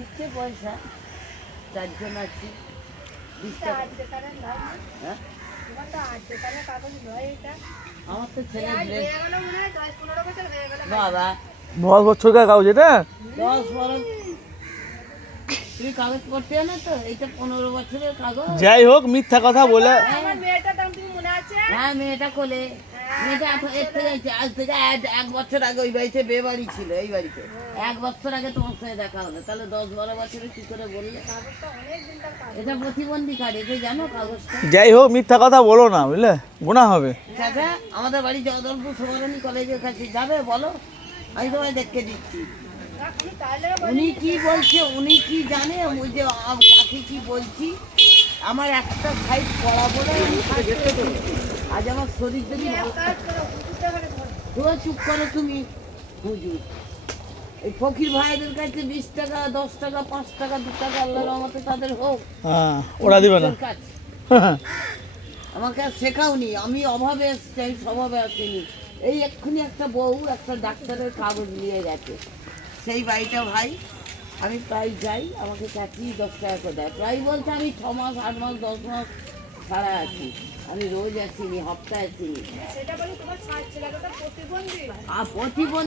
দিচ্ছে পয়সা চারজন আছি? হ্যাঁ। আমার তো ছেলে আজ ব্রেক গেল দশ পনেরো বছর বাবা। দশ বছরকার কাগজ এটা? দশ তুমি কাগজ করতে না তো? এইটা পনেরো বছরের কাগজ। যাই হোক মিথ্যা কথা বলে হ্যাঁ মেয়েটা কোলে। মেয়েটা এর থেকে আজ থেকে এক- বছর আগে ওই বাড়িতে বিয়ে বাড়ি ছিল এই বাড়িতে। এক বছর আগে তোমার সাথে দেখা হলো। তাহলে দশ বারো বছরে কি করে বললে? এটা প্রতিবন্ধী কার্ড এটা জানো কাগজটা? যাই হোক মিথ্যা কথা বলো না বুঝলে? গুণা হবে। চাচা আমাদের বাড়ি জগদলপুর সুবর্ণী কলেজের কাছে যাবে বলো? আমি তোমায় দেখে দিচ্ছি। উনি কি বলছে উনি কি জানে? ওই যে কাকে কি বলছি? আমার একটা সাইড পড়া বলে আজ আমার শরীর যদি ভালো কাজ করো বুঝতে পারে ধরো। তোরা চুপ করো তুমি। হুজুর এই ফকির ভাইদের কাছে বিশ টাকা দশ টাকা পাঁচ টাকা দু টাকা আল্লাহর রহমতে তাদের হোক। হ্যাঁ ওরা দিবে না। আমাকে আর শেখাওনি আমি অভাবে এসছি আমি স্বভাবে আসিনি। এই এক্ষুনি একটা বউ একটা ডাক্তারের কাগজ নিয়ে গেছে। সেই বাড়িটা ভাই আমি প্রায় যাই আমাকে চাকরি দশ টাকা করে দেয়। প্রায় বলছে আমি ছ মাস আট মাস দশ মাস ছাড়া আছি। আমি রোজ আসিনি হপ্তায় আসিনি। সেটা বলে তোমার ছেলেটা প্রতিবন্ধী। আর প্রতিবন্ধী